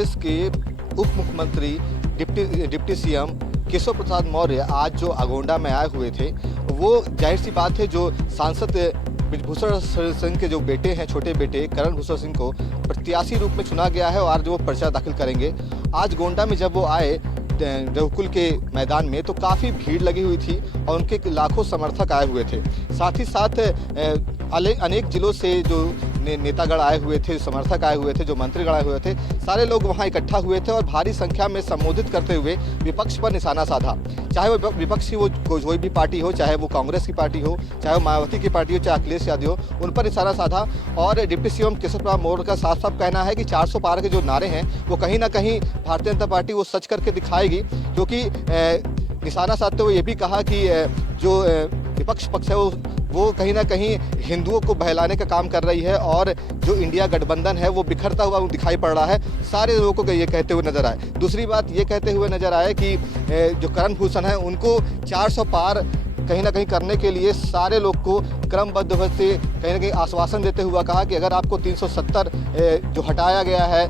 प्रदेश के उप मुख्यमंत्री डिप्टी सीएम केशव प्रसाद मौर्य आज जो अगोंडा में आए हुए थे, वो जाहिर सी बात है जो सांसद ब्रिजभूषण सिंह के जो बेटे हैं, छोटे बेटे करण भूषण सिंह को प्रत्याशी रूप में चुना गया है और आज वो पर्चा दाखिल करेंगे। आज गोंडा में जब वो आए रघुकुल के मैदान में तो काफ़ी भीड़ लगी हुई थी और उनके लाखों समर्थक आए हुए थे। साथ ही साथ अनेक जिलों से जो नेतागण आए हुए थे, समर्थक आए हुए थे, जो मंत्रीगण आए हुए थे, सारे लोग वहां इकट्ठा हुए थे और भारी संख्या में संबोधित करते हुए विपक्ष पर निशाना साधा। चाहे वो विपक्ष की वो कोई भी पार्टी हो, चाहे वो कांग्रेस की पार्टी हो, चाहे वो मायावती की पार्टी हो, चाहे अखिलेश यादव हो, उन पर निशाना साधा। और डिप्टी सीएम केशव प्रसाद मौर्य का साफ साफ कहना है कि 400 पार के जो नारे हैं वो कहीं ना कहीं भारतीय जनता पार्टी वो सच करके दिखाएगी, क्योंकि निशाना साधते हुए ये भी कहा कि जो विपक्ष पक्ष है वो कहीं ना कहीं हिंदुओं को बहलाने का काम कर रही है और जो इंडिया गठबंधन है वो बिखरता हुआ दिखाई पड़ रहा है। सारे लोगों को ये कहते हुए नजर आए। दूसरी बात ये कहते हुए नजर आए कि जो करण भूषण है उनको 400 पार कहीं ना कहीं करने के लिए सारे लोग को क्रमबद्ध से कहीं ना कहीं आश्वासन देते हुआ कहा कि अगर आपको 370 जो हटाया गया है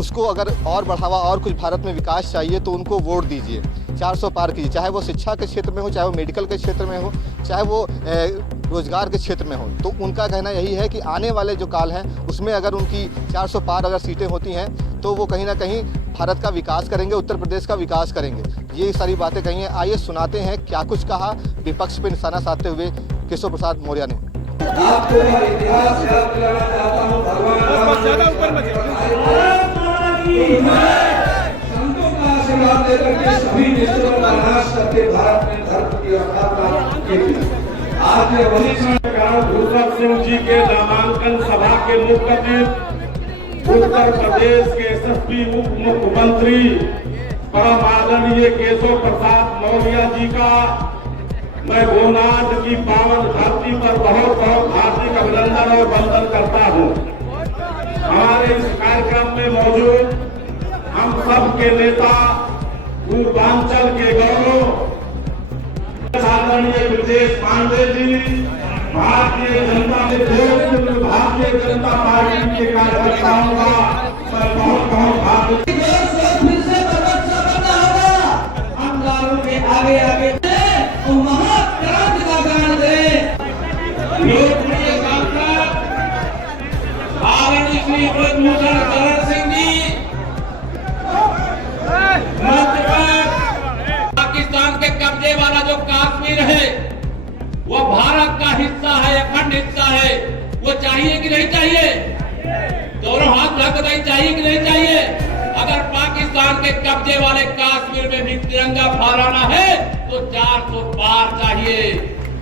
उसको अगर और बढ़ावा और कुछ भारत में विकास चाहिए तो उनको वोट दीजिए, 400 पार कीजिए, चाहे वो शिक्षा के क्षेत्र में हो, चाहे वो मेडिकल के क्षेत्र में हो, चाहे वो रोजगार के क्षेत्र में हो। तो उनका कहना यही है कि आने वाले जो काल हैं उसमें अगर उनकी 400 पार अगर सीटें होती हैं तो वो कहीं ना कहीं भारत का विकास करेंगे, उत्तर प्रदेश का विकास करेंगे। ये सारी बातें कही हैं। आइए सुनाते हैं क्या कुछ कहा विपक्ष पर निशाना साधते हुए केशव प्रसाद मौर्य ने। आपको इतिहास याद दिलाना चाहता हूं, संतों का आशीर्वाद लेकर के सभी निष्ठुरों का नाश करके भारत में धर्म की स्थापना की। आज करण भूषण सिंह जी के नामांकन सभा के मुख्य अतिथि उत्तर प्रदेश के यशस्वी उप मुख्यमंत्री परम आदरणीय केशव प्रसाद मौर्य जी का मैं गोनाड की पावन धरती पर बहुत बहुत हार्दिक अभिनंदन और वंदन करता हूं। हमारे इस कार्यक्रम में मौजूद हम सब के नेता, पूर्वांचल के गौरव आदरणीय ब्रिजेश पांडे जी, भारतीय जनता पार्टी के कार्यकर्ताओं का मैं बहुत बहुत हार्दिक आगे आगे महाक्रांति का गान दे। लोकप्रिय सांसद आदरणीय श्री ब्रिजभूषण करण सिंह जी पाकिस्तान के कब्जे वाला जो कश्मीर है वो भारत का हिस्सा है, अखंड हिस्सा है। वो चाहिए कि नहीं चाहिए? दोनों हाथ रख नहीं चाहिए कि नहीं चाहिए? अगर पाकिस्तान के कब्जे वाले कश्मीर में भी तिरंगा फहराना है तो 400 पार चाहिए।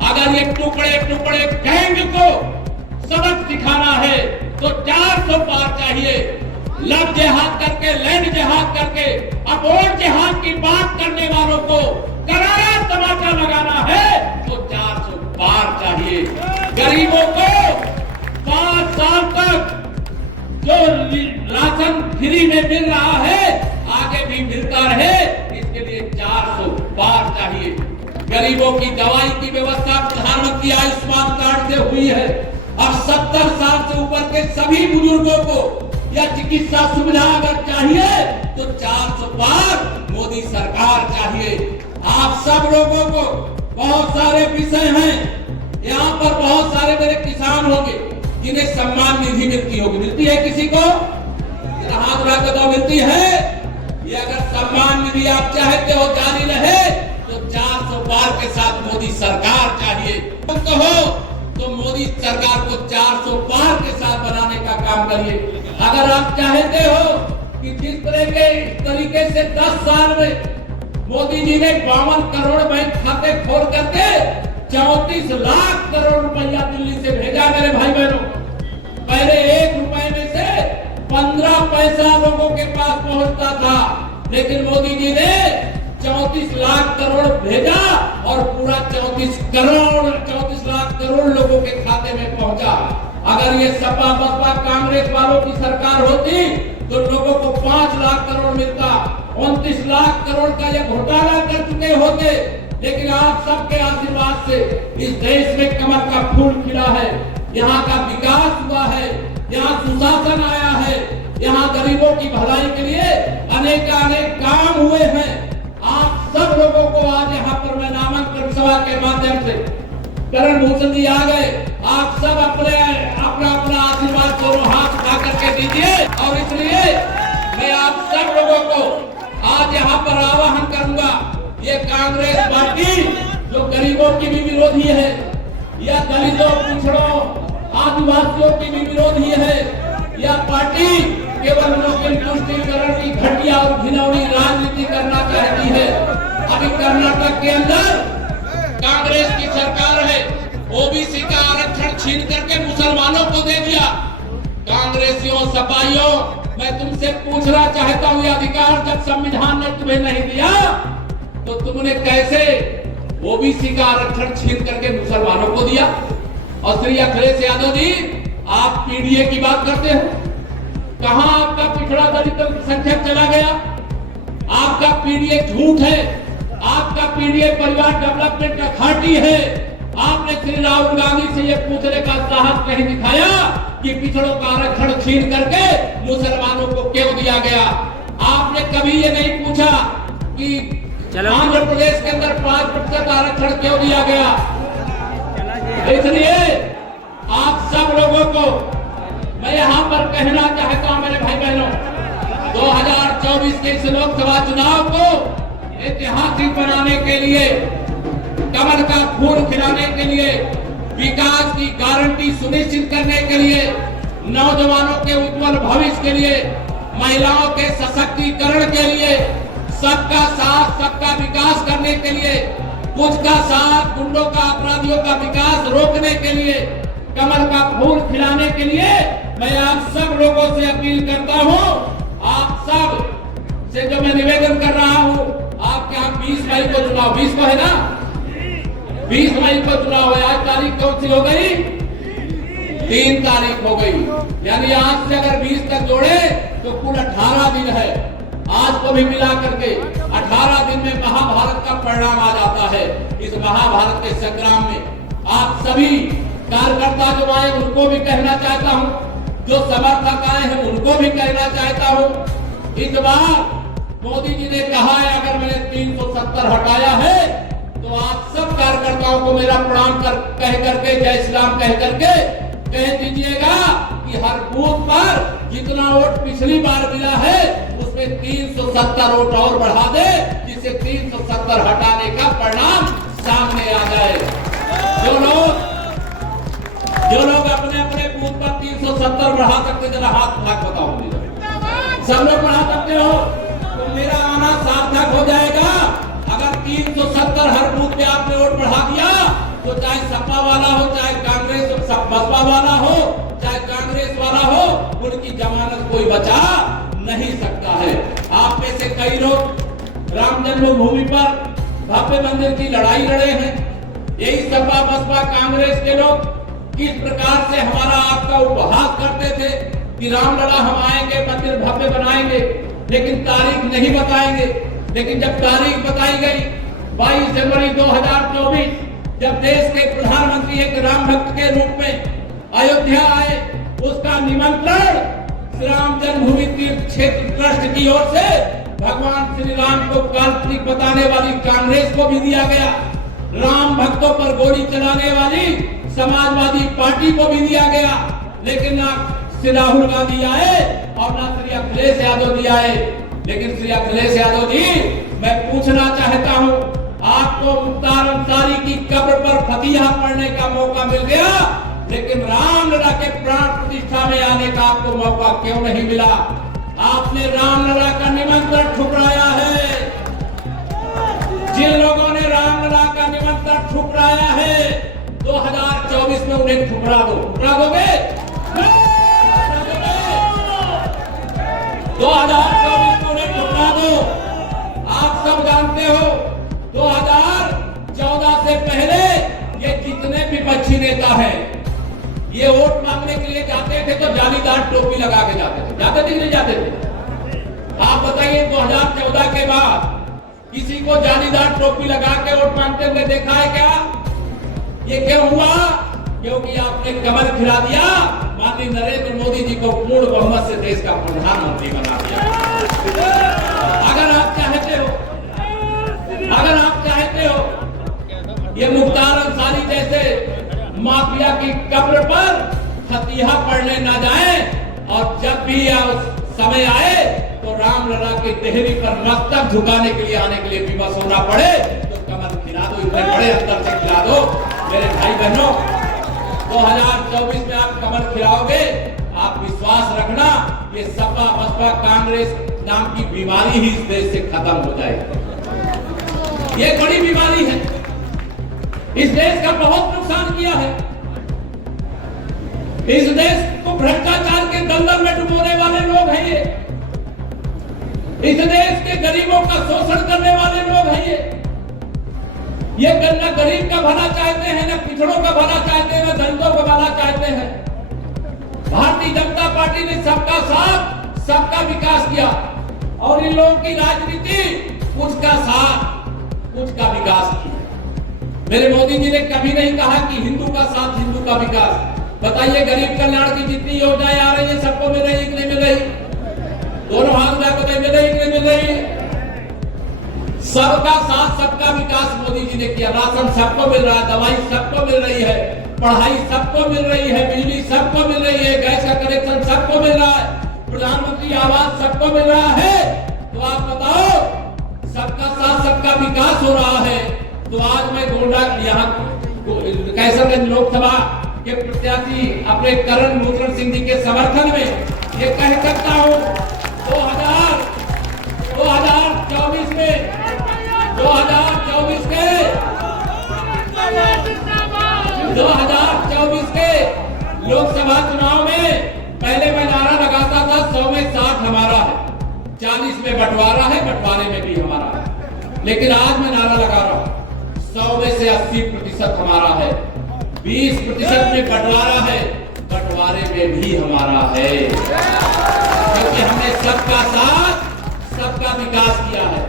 अगर ये टुकड़े टुकड़े गैंग को सबक सिखाना है तो 400 पार चाहिए। लव जिहाद करके, लैंड जिहाद करके, अबोर्ड जिहाद की बात करने वालों को करारा तमाचा लगाना है तो 400 पार चाहिए। गरीबों को 5 साल तक जो राशन फ्री में मिल रहा है आगे भी मिलता रहे, इसके लिए 400 पार चाहिए। गरीबों की दवाई की व्यवस्था प्रधानमंत्री आयुष्मान कार्ड से हुई है। अब 70 साल से ऊपर के सभी बुजुर्गों को या चिकित्सा सुविधा अगर चाहिए तो 400 पार मोदी सरकार चाहिए। आप सब लोगों को बहुत सारे विषय हैं, यहाँ पर बहुत सारे मेरे किसान होंगे जिन्हें सम्मान निधि मिलती होगी। मिलती है किसी को? हाथ उठाकर दो, मिलती है? ये अगर सम्मान निधि आप चाहते हो जारी रहे तो 400 पार के साथ मोदी सरकार चाहिए। कहो तो मोदी सरकार को 400 पार के साथ बनाने का काम करिए। अगर आप चाहते हो कि जिस तरीके से 10 साल में मोदी जी ने 52 करोड़ बैंक खाते खोल करके 34 लाख करोड़ रुपया दिल्ली से भेजा मेरे भाई बहनों, पहले 1 रुपए में से 15 पैसा लोगों के पास पहुंचता था, लेकिन मोदी जी ने 34 लाख करोड़ भेजा और पूरा 34 लाख करोड़ लोगों के खाते में पहुंचा। अगर ये सपा बसपा कांग्रेस वालों की सरकार होती तो लोगों को 5 लाख करोड़ मिलता, 29 लाख करोड़ का ये घोटाला कर चुके होते। लेकिन आप सबके आशीर्वाद से इस देश में कमल का फूल खिला है, यहाँ का विकास हुआ है, यहाँ सुशासन आया है, यहाँ गरीबों की भलाई के लिए अनेक काम हुए हैं। आप सब लोगों को आज यहाँ पर मैं नामांकन सभा के माध्यम से, करण भूषण जी आ गए, आप सब अपना आशीर्वाद दोनों हाथ उठा करके दीजिए। और इसलिए मैं आप सब लोगों को आज यहाँ पर आह्वान करूंगा, ये कांग्रेस पार्टी जो गरीबों की भी विरोधी है, या दलितों, पिछड़ों, आदिवासियों की भी विरोधी है, यह पार्टी केवल लोगों तुष्टिकरण की घटिया और घिनौनी राजनीति करना चाहती है। अभी कर्नाटक के अंदर कांग्रेस की सरकार है, ओबीसी का आरक्षण छीन करके मुसलमानों को दे दिया। कांग्रेसियों, सपाइयों, मैं तुमसे पूछना चाहता हूँ, यह अधिकार जब संविधान ने तुम्हें नहीं दिया तो तुमने कैसे ओबीसी का आरक्षण छीन करके मुसलमानों को दिया? और श्री अखिलेश यादव जी, आप पीडीए की बात करते हो, कहां आपका पिछड़ा दलित संख्यक चला गया? आपका पीडीए झूठ है, आपका पीडीए परिवार डेवलपमेंट का घाटी है। आपने श्री राहुल गांधी से यह पूछने का साहस नहीं दिखाया कि पिछड़ों का आरक्षण छीन करके मुसलमानों को क्यों दिया गया। आपने कभी ये नहीं पूछा कि आंध्र प्रदेश के अंदर 5% आरक्षण क्यों दिया गया। इसलिए आप सब लोगों को मैं यहाँ पर कहना चाहता हूँ, मेरे भाई बहनों, 2024 के इस लोकसभा चुनाव को ऐतिहासिक बनाने के लिए, कमल का फूल खिलाने के लिए, विकास की गारंटी सुनिश्चित करने के लिए, नौजवानों के उज्जवल भविष्य के लिए, महिलाओं के सशक्तिकरण के लिए, सबका साथ सबका विकास करने के लिए, कुछ का साथ गुंडों का, अपराधियों का विकास रोकने के लिए, कमल का फूल खिलाने के लिए मैं आप सब लोगों से अपील करता हूं। आप सब से जो मैं निवेदन कर रहा हूं, आपके यहाँ 20 मई को चुनाव, 20 को है ना, 20 मई को चुनाव है। आज तारीख कौन सी हो गई? 3 तारीख हो गई, यानी आज से अगर 20 तक जोड़े तो कुल 18 दिन है। आज को भी मिला करके 18 दिन में महाभारत का परिणाम आ जाता है। इस महाभारत के संग्राम में आप सभी कार्यकर्ता जो आए उनको भी कहना चाहता हूं, जो समर्थक आए हैं उनको भी कहना चाहता हूं, इस बार मोदी जी ने कहा है अगर मैंने 370 हटाया है तो आप सब कार्यकर्ताओं को मेरा प्रणाम कह करके, जय श्री राम कह करके कह दीजिएगा कि हर बूथ पर जितना वोट पिछली बार मिला है उसमें 370 वोट और बढ़ा दे, जिससे 370 हटाने का परिणाम सामने आ जाए। जो लोग अपने अपने बूथ पर 370 बढ़ा सकते, जरा हाथ उठा बताओ मुझे। सब लोग बढ़ा सकते हो तो मेरा आना सार्थक हो जाएगा। अगर 370 हर बूथ पे आपने वोट बढ़ा दिया तो चाहे सपा वाला हो, चाहे कांग्रेस बसपा वाला हो, चाहे कांग्रेस वाला हो, उनकी जमानत कोई बचा नहीं सकता है। आप में से कई लोग राम जन्मभूमि पर भव्य मंदिर की लड़ाई लड़े हैं। यही सपा बसपा कांग्रेस के लोग किस प्रकार से हमारा आपका उपहास करते थे कि रामलला हम आएंगे, मंदिर भव्य बनाएंगे, लेकिन तारीख नहीं बताएंगे। लेकिन जब तारीख बताई गई 22 जनवरी 2024, जब देश के प्रधानमंत्री एक राम भक्त के रूप में अयोध्या आए, उसका निमंत्रण श्री राम जन्मभूमि तीर्थ क्षेत्र ट्रस्ट की ओर से भगवान श्री राम को काल्पनिक बताने वाली कांग्रेस को भी दिया गया। राम भक्तों पर गोली चलाने वाली समाजवादी पार्टी को भी दिया गया। लेकिन ना श्री राहुल गांधी आए और ना श्री अखिलेश यादव जी आए। लेकिन श्री अखिलेश यादव जी, मैं पूछना चाहता हूं, आपको मुख्तार अंसारी की कब्र पर फतिहा पढ़ने का मौका मिल गया, लेकिन रामलला के प्राण प्रतिष्ठा में आने का आपको मौका क्यों नहीं मिला? आपने रामलला का निमंत्रण ठुकराया है। जिन लोगों ने रामलला का निमंत्रण ठुकराया है, 2024 में उन्हें ठुकरा दो। ठुकरा दोगे? 2024 में उन्हें ठुकरा दो। आप सब जानते हो 2014 से पहले ये जितने विपक्षी नेता हैं, ये वोट मांगने के लिए जाते थे तो जालीदार टोपी लगा के जाते थे। जाते थे कि नहीं जाते थे? आप बताइए 2014 के बाद किसी को जालीदार टोपी लगा के वोट मांगते हुए देखा है क्या? ये क्यों हुआ? क्योंकि आपने कमल खिला दिया माननीय नरेंद्र मोदी जी को पूर्ण बहुमत से देश का प्रधानमंत्री बना दिया। अगर आप चाहते हो ये मुख्तार अंसारी जैसे माफिया की कब्र पर फतिहा पढ़ने ना जाए, और जब भी समय आए तो रामलला की देहरी पर मस्तक झुकाने के लिए आने के लिए विवश होना पड़े तो कमर खिला दो, इतने बड़े अंतर से खिला दो। मेरे भाई बहनों, 2024 में आप कमर खिलाओगे, आप विश्वास रखना ये सपा बसपा कांग्रेस नाम की बीमारी ही इस देश से खत्म हो जाएगी। ये बड़ी बीमारी है, इस देश का बहुत नुकसान किया है। इस देश को भ्रष्टाचार के दलदल में डुबोने वाले लोग हैं ये। इस देश के गरीबों का शोषण करने वाले लोग हैं ये न गरीब का भला चाहते हैं, न पिछड़ों का भला चाहते हैं, न दलितों का भला चाहते हैं। भारतीय जनता पार्टी ने सबका साथ सबका विकास किया, और इन लोगों की राजनीति कुछ का साथ कुछ का विकास किया। मेरे मोदी जी ने कभी नहीं कहा कि हिंदू का साथ हिंदू का विकास। बताइए, गरीब कल्याण की जितनी योजनाएं आ रही है सबको मिल रही कि नहीं मिल रही? दोनों हाथ उठाकर बताइए, मिल रही कि नहीं मिल रही? सबका साथ सबका विकास मोदी जी ने किया। राशन सबको मिल रहा है, दवाई सबको मिल रही है, पढ़ाई सबको मिल रही है, बिजली सबको मिल रही है, गैस का कनेक्शन सबको मिल रहा है, प्रधानमंत्री आवास सबको मिल रहा है। तो आप बताओ, सबका साथ सबका विकास हो रहा है। तो आज मैं गोंडा यहाँ कैसरगंज लोकसभा के प्रत्याशी अपने करण भूषण सिंह जी के समर्थन में ये कह सकता हूँ, 2024 में 2024 के लोकसभा चुनाव में पहले मैं नारा लगाता था 100 में 60 हमारा है, 40 में बंटवारा है, बंटवारे में भी हमारा है। लेकिन आज मैं नारा लगा रहा हूँ 100 में से 80% हमारा है, 20% में बंटवारा है, बंटवारे में भी हमारा है, क्योंकि हमने सबका साथ सबका विकास किया है।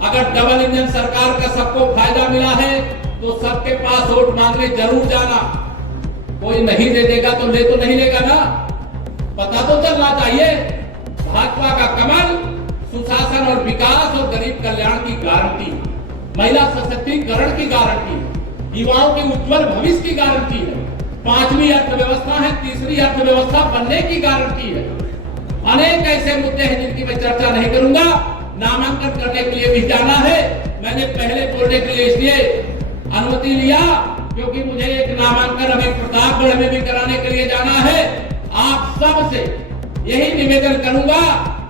अगर डबल इंजन सरकार का सबको फायदा मिला है तो सबके पास वोट मांगने जरूर जाना। कोई नहीं दे देगा तो ले तो नहीं लेगा ना, पता तो चलना चाहिए। भाजपा का कमल सुशासन और विकास और गरीब कल्याण की गारंटी, महिला सशक्तिकरण की गारंटी, युवाओं के उज्जवल भविष्य की गारंटी है, 5वीं अर्थव्यवस्था है, 3री अर्थव्यवस्था बनने की गारंटी है। अनेक ऐसे मुद्दे हैं जिनकी मैं चर्चा नहीं करूंगा। नामांकन करने के लिए भी जाना है। मैंने पहले बोलने के लिए इसलिए अनुमति लिया क्योंकि मुझे एक नामांकन अभी प्रतापगढ़ में भी कराने के लिए जाना है। आप सबसे यही निवेदन करूंगा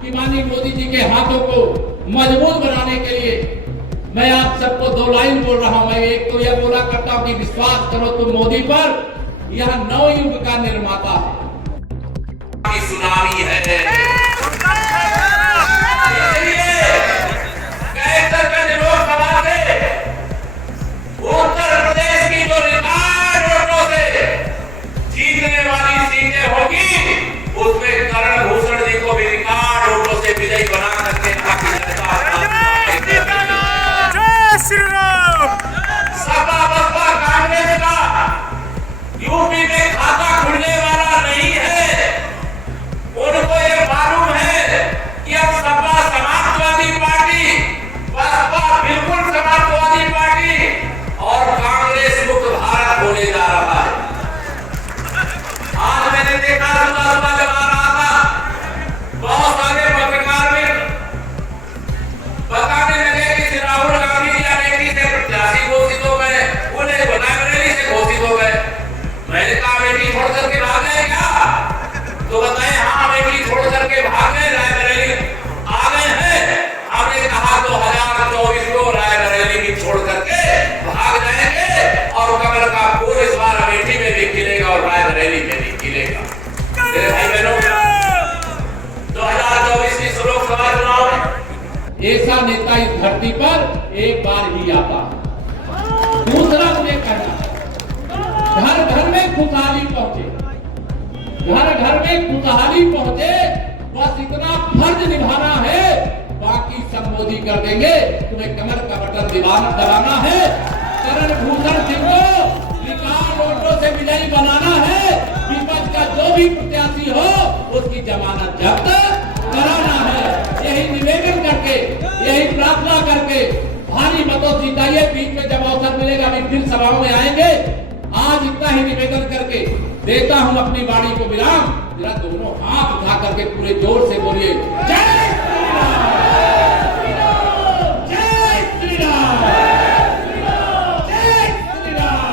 कि माननीय मोदी जी के हाथों को मजबूत बनाने के लिए मैं आप सबको 2 लाइन बोल रहा हूं। मैं एक तो यह बोला करता हूं कि विश्वास करो तुम मोदी पर, यह नवयुग का निर्माता है, सुनामी है। उत्तर प्रदेश की जो रिकॉर्ड वोटों से जीतने वाली सीटें होगी उसमें करण भूषण जी को भी रिकॉर्ड वोटों से विजयी बना करके सपा बसपा कांग्रेस का यूपी में खाता खुलने वाला नहीं है। उनको ये मालूम है कि अब सपा समाजवादी पार्टी, बसपा बिल्कुल समाजवादी पार्टी और कांग्रेस मुक्त भारत होने जा रहा है। आज मैंने देखा सुबह जब आ रहा था बहुत सारे पत्रकार में बताने लगे कि राहुल गांधी जी अमेठी से प्रत्याशी घोषित हो गए, उन्हें बनारस से घोषित हो गए। मैंने कहा अमेठी छोड़ करके भाग गए क्या? तो बताए हाँ अमेठी छोड़ करके भाग गए, रायबरेली आ गए हैं। हमने कहा 2024 को रायबरेली भी छोड़ करके भाग जाएंगे और कमल का फूल इस बार अमेठी में भी खिलेगा और रायबरेली में भी खिलेगा। मेरे भाई बहनों, 2024 की लोकसभा चुनाव में ऐसा नेता इस धरती पर एक बार ही आता। दूसरा मुझे कहना, घर घर में खुशहाली पहुंचे, घर घर में खुशहाली पहुंचे, बस इतना फर्ज निभाना है, बाकी सब मोदी कर देंगे। तुम्हें कमर का बटन दबाना है, करण भूषण सिंह को रिकॉर्ड वोटों से विजयी बनाना है, विपक्ष का जो भी प्रत्याशी हो उसकी जमानत जब्त कराना है। यही निवेदन करके, यही प्रार्थना करके भारी मतों जिताइए। बीच में जब अवसर मिलेगा अभी फिर सभाओं में आएंगे। आज इतना ही निवेदन करके देता हूं अपनी वाणी को विराम। जरा दोनों हाथ उठा करके पूरे जोर से बोलिए जय श्री राम, जय श्री राम, जय श्री राम,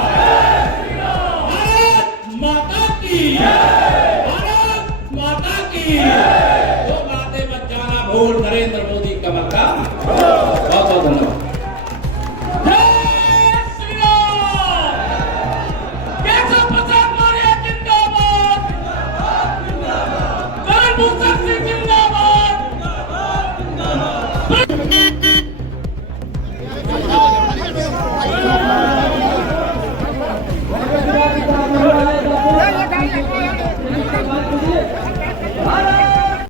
भारत माता की, भारत माता की। तो बातें मत जाना भूल। नरेंद्र मोदी कमल का बहुत बहुत धन्यवाद।